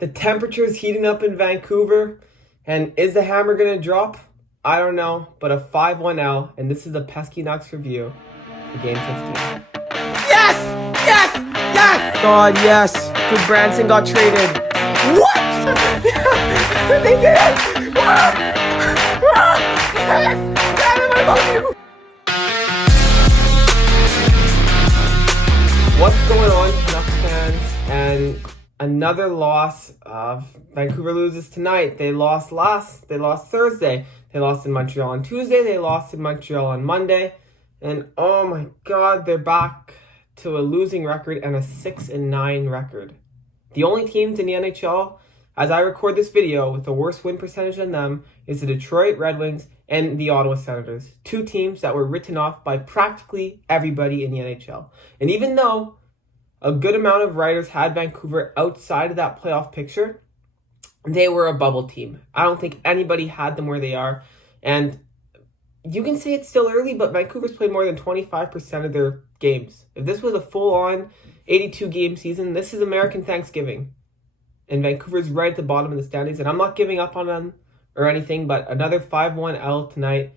The temperature is heating up in Vancouver, and is the hammer going to drop? I don't know, but a 5-1 L, and this is the Pesky Nucks review for Game 15. Yes! Yes! Yes! God, yes! Good Branson got traded. What? They did it! Yes! Damn, I love you! What's going on, Nucks fans? And another loss. Vancouver loses tonight. They lost Thursday. They lost in Montreal on Tuesday. They lost in Montreal on Monday. And oh my God, they're back to a losing record and a 6-9 record. The only teams in the NHL, as I record this video, with the worst win percentage than them is the Detroit Red Wings and the Ottawa Senators. Two teams that were written off by practically everybody in the NHL. And even though a good amount of writers had Vancouver outside of that playoff picture, they were a bubble team. I don't think anybody had them where they are. And you can say it's still early, but Vancouver's played more than 25% of their games. If this was a full-on 82-game season, this is American Thanksgiving. And Vancouver's right at the bottom of the standings. And I'm not giving up on them or anything, but another 5-1 L tonight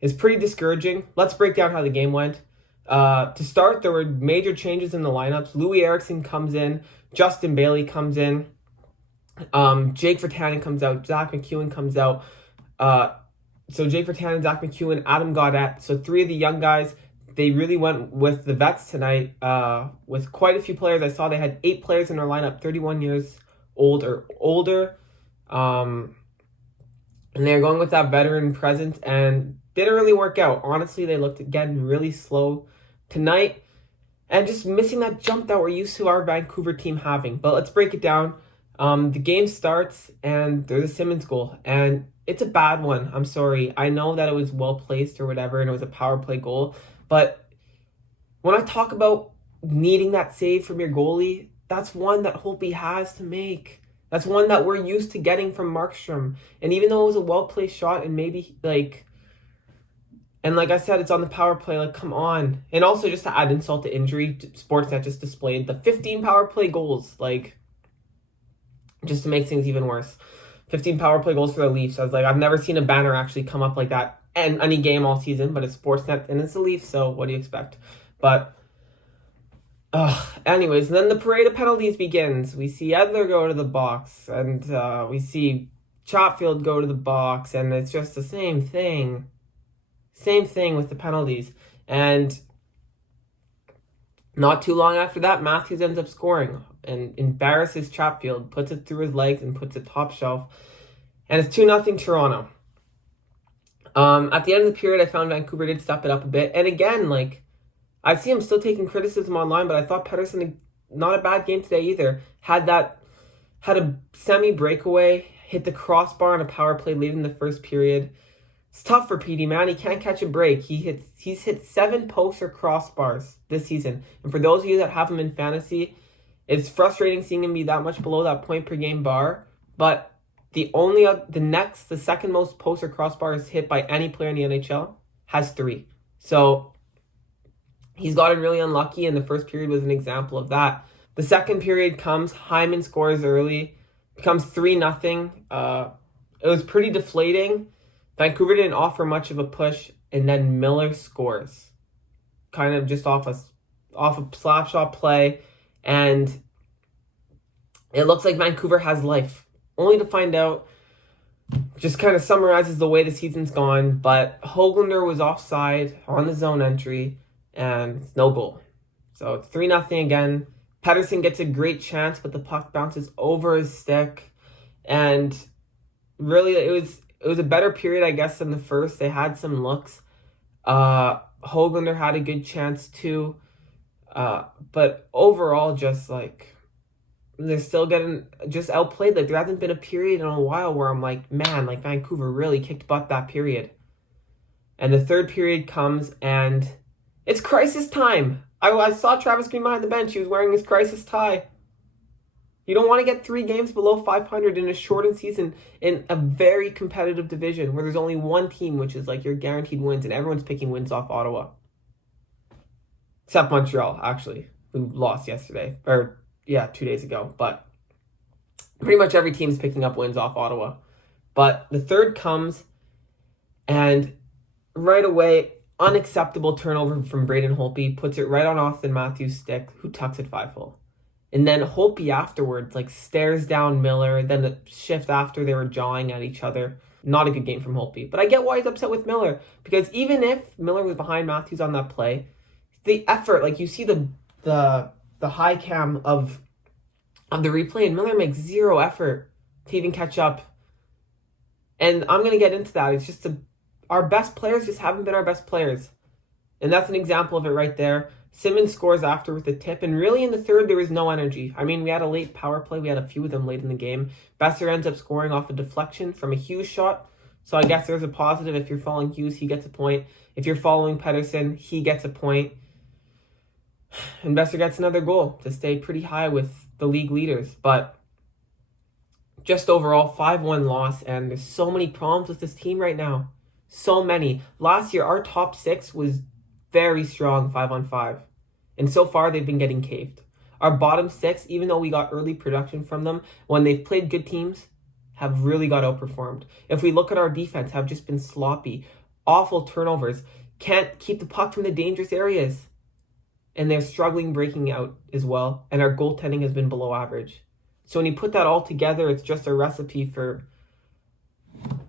is pretty discouraging. Let's break down how the game went. To start, there were major changes in the lineups. Louis Eriksson comes in. Justin Bailey comes in. Jake Virtanen comes out. Zach McEwen comes out. So Jake Virtanen, Zach McEwen, Adam Gaudette. So three of the young guys. They really went with the vets tonight with quite a few players. I saw they had 8 players in their lineup, 31 years old or older. And they're going with that veteran presence and didn't really work out. Honestly, they looked, again, really slow tonight and just missing that jump that we're used to our Vancouver team having. But let's break it down. The game starts and there's a Simmons goal and it's a bad one. I'm sorry. I know that it was well placed or whatever and it was a power play goal. But when I talk about needing that save from your goalie, that's one that Holtby has to make. That's one that we're used to getting from Markstrom. And even though it was a well-placed shot and maybe, like I said, it's on the power play, like, come on. And also, just to add insult to injury, Sportsnet just displayed the 15 power play goals, like, just to make things even worse. 15 power play goals for the Leafs. I was like, I've never seen a banner actually come up like that in any game all season, but it's Sportsnet and it's the Leafs, so what do you expect? But anyways, then the parade of penalties begins. We see Edler go to the box, and we see Chatfield go to the box, and it's just the same thing. Same thing with the penalties. And not too long after that, Matthews ends up scoring and embarrasses Chatfield, puts it through his legs and puts it top shelf. And it's 2-0 Toronto. At the end of the period, I found Vancouver did step it up a bit. And again, like, I see him still taking criticism online, but I thought Pettersson, not a bad game today either. Had a semi-breakaway, hit the crossbar on a power play late in the first period. It's tough for PD, man. He can't catch a break. He's hit 7 posts or crossbars this season. And for those of you that have him in fantasy, it's frustrating seeing him be that much below that point per game bar. But the second most posts or crossbars hit by any player in the NHL has 3. So he's gotten really unlucky, and the first period was an example of that. The second period comes, Hyman scores early, becomes 3-0. It was pretty deflating. Vancouver didn't offer much of a push, and then Miller scores, kind of just off a slap shot play, and it looks like Vancouver has life. Only to find out, just kind of summarizes the way the season's gone, but Höglander was offside on the zone entry, and it's no goal. So it's 3-0 again. Pettersson gets a great chance, but the puck bounces over his stick. And really, it was a better period, I guess, than the first. They had some looks. Höglander had a good chance too. But overall, just like, they're still getting just outplayed. Like, there hasn't been a period in a while where I'm like, man, like, Vancouver really kicked butt that period. And the third period comes, and it's crisis time. I saw Travis Green behind the bench. He was wearing his crisis tie. You don't want to get 3 games below 500 in a shortened season in a very competitive division where there's only one team, which is like your guaranteed wins, and everyone's picking wins off Ottawa. Except Montreal, actually, who lost yesterday. 2 days ago. But Pretty much every team's picking up wins off Ottawa. But the third comes, and right away, unacceptable turnover from Braden Holtby puts it right on Austin Matthews' stick, who tucks it 5-hole. And then Holtby afterwards, stares down Miller. Then the shift after, they were jawing at each other. Not a good game from Holtby. But I get why he's upset with Miller. Because even if Miller was behind Matthews on that play, the effort, you see the high cam of the replay, and Miller makes zero effort to even catch up. And I'm going to get into that. It's just our best players just haven't been our best players. And that's an example of it right there. Simmons scores after with a tip, and really in the third, there was no energy. I mean, we had a late power play. We had a few of them late in the game. Besser ends up scoring off a deflection from a Hughes shot. So I guess there's a positive. If you're following Hughes, he gets a point. If you're following Pettersson, he gets a point. And Besser gets another goal to stay pretty high with the league leaders. But just overall, 5-1 loss, and there's so many problems with this team right now. So many. Last year, our top 6 was very strong 5-on-5. And so far, they've been getting caved. Our bottom 6, even though we got early production from them, when they've played good teams, have really got outperformed. If we look at our defense, have just been sloppy. Awful turnovers. Can't keep the puck from the dangerous areas. And they're struggling breaking out as well. And our goaltending has been below average. So when you put that all together, it's just a recipe for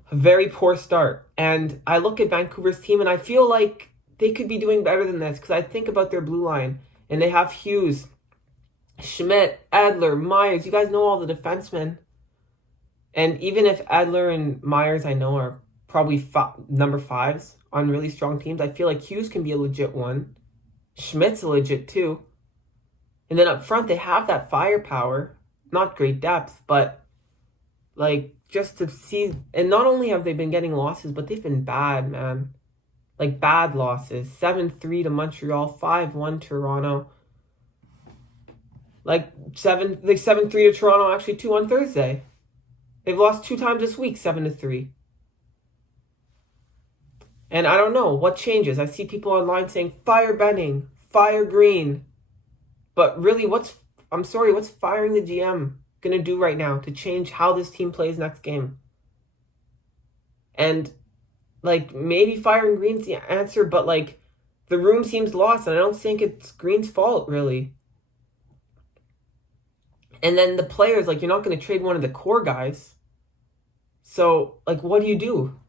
a very poor start. And I look at Vancouver's team and I feel like they could be doing better than this, because I think about their blue line, and they have Hughes, Schmidt, Adler, Myers. You guys know all the defensemen. And even if Adler and Myers, I know, are probably number 5s on really strong teams, I feel like Hughes can be a legit one. Schmidt's a legit 2. And then up front, they have that firepower. Not great depth, but just to see. And not only have they been getting losses, but they've been bad, man. Bad losses. 7-3 to Montreal, 5-1 Toronto. 7-3 to Toronto, actually 2 on Thursday. They've lost 2 times this week, 7-3. And I don't know what changes. I see people online saying, fire Benning, fire Green. But really, what's firing the GM going to do right now to change how this team plays next game? And maybe firing Green's the answer, but the room seems lost, and I don't think it's Green's fault, really. And then the players, you're not going to trade one of the core guys. So, what do you do?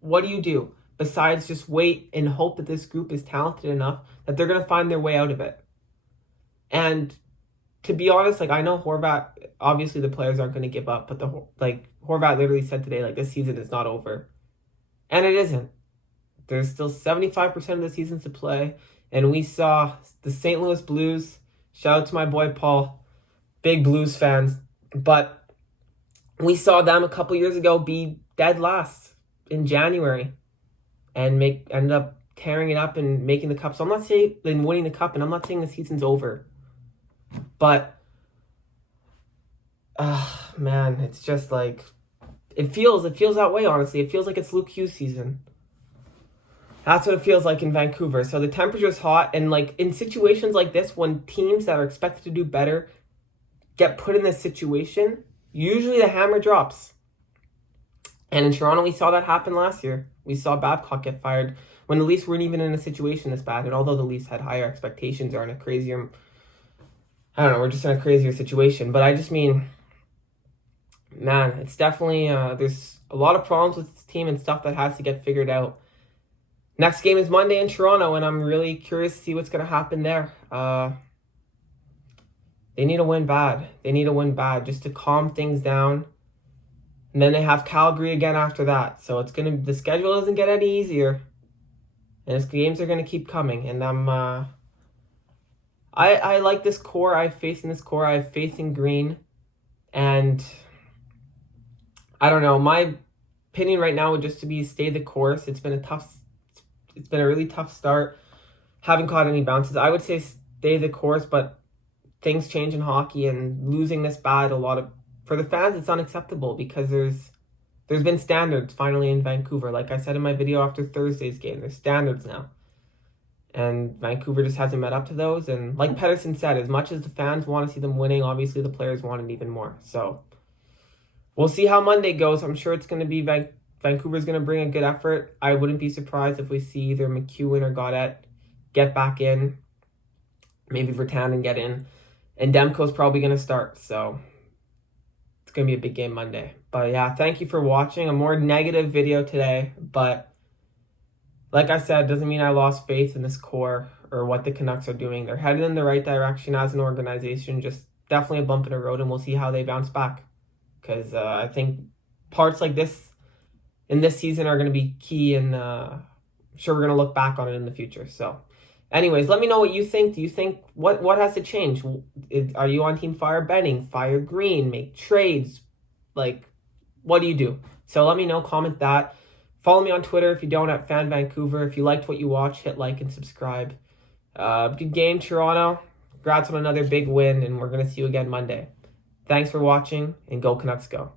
What do you do besides just wait and hope that this group is talented enough that they're going to find their way out of it? And to be honest, I know Horvat, obviously the players aren't going to give up, but Horvat literally said today, this season is not over. And it isn't. There's still 75% of the season to play. And we saw the St. Louis Blues, shout out to my boy Paul, big Blues fans, but we saw them a couple years ago be dead last in January and end up tearing it up and making the cup. So I'm not saying winning the cup, and I'm not saying the season's over. But, man, it's just it feels that way, honestly. It feels like it's Luke Hughes season. That's what it feels like in Vancouver. So the temperature's hot, and in situations like this, when teams that are expected to do better get put in this situation, usually the hammer drops. And in Toronto, we saw that happen last year. We saw Babcock get fired when the Leafs weren't even in a situation this bad. And although the Leafs had higher expectations, or in a crazier, I don't know, we're just in a crazier situation. But I just mean, man, it's definitely, there's a lot of problems with this team and stuff that has to get figured out. Next game is Monday in Toronto, and I'm really curious to see what's going to happen there. They need to win bad. They need to win bad just to calm things down. And then they have Calgary again after that. So the schedule doesn't get any easier. And its games are going to keep coming. And I like this core. I have faith in this core. I have faith in Green. And I don't know. My opinion right now would just to be stay the course. It's been a really tough start. Haven't caught any bounces. I would say stay the course, but things change in hockey, and losing this bad, for the fans, it's unacceptable, because there's been standards finally in Vancouver. Like I said in my video after Thursday's game, there's standards now. And Vancouver just hasn't met up to those. And like Pettersson said, as much as the fans want to see them winning, obviously the players want it even more. So we'll see how Monday goes. I'm sure it's going to be Vancouver's going to bring a good effort. I wouldn't be surprised if we see either McEwen or Gaudette get back in. Maybe Virtanen get in. And Demko's probably going to start. So it's going to be a big game Monday. But yeah, thank you for watching. A more negative video today. But like I said, doesn't mean I lost faith in this core or what the Canucks are doing. They're headed in the right direction as an organization. Just definitely a bump in the road, and we'll see how they bounce back. Because I think parts like this in this season are going to be key, and I'm sure we're going to look back on it in the future. So anyways, let me know what you think. Do you think what has to change? Are you on team fire Benning, fire Green, make trades? Like, what do you do? So let me know, comment that. Follow me on Twitter if you don't, at Fan Vancouver. If you liked what you watched, hit like and subscribe. Good game, Toronto. Congrats on another big win, and we're going to see you again Monday. Thanks for watching, and go Canucks go.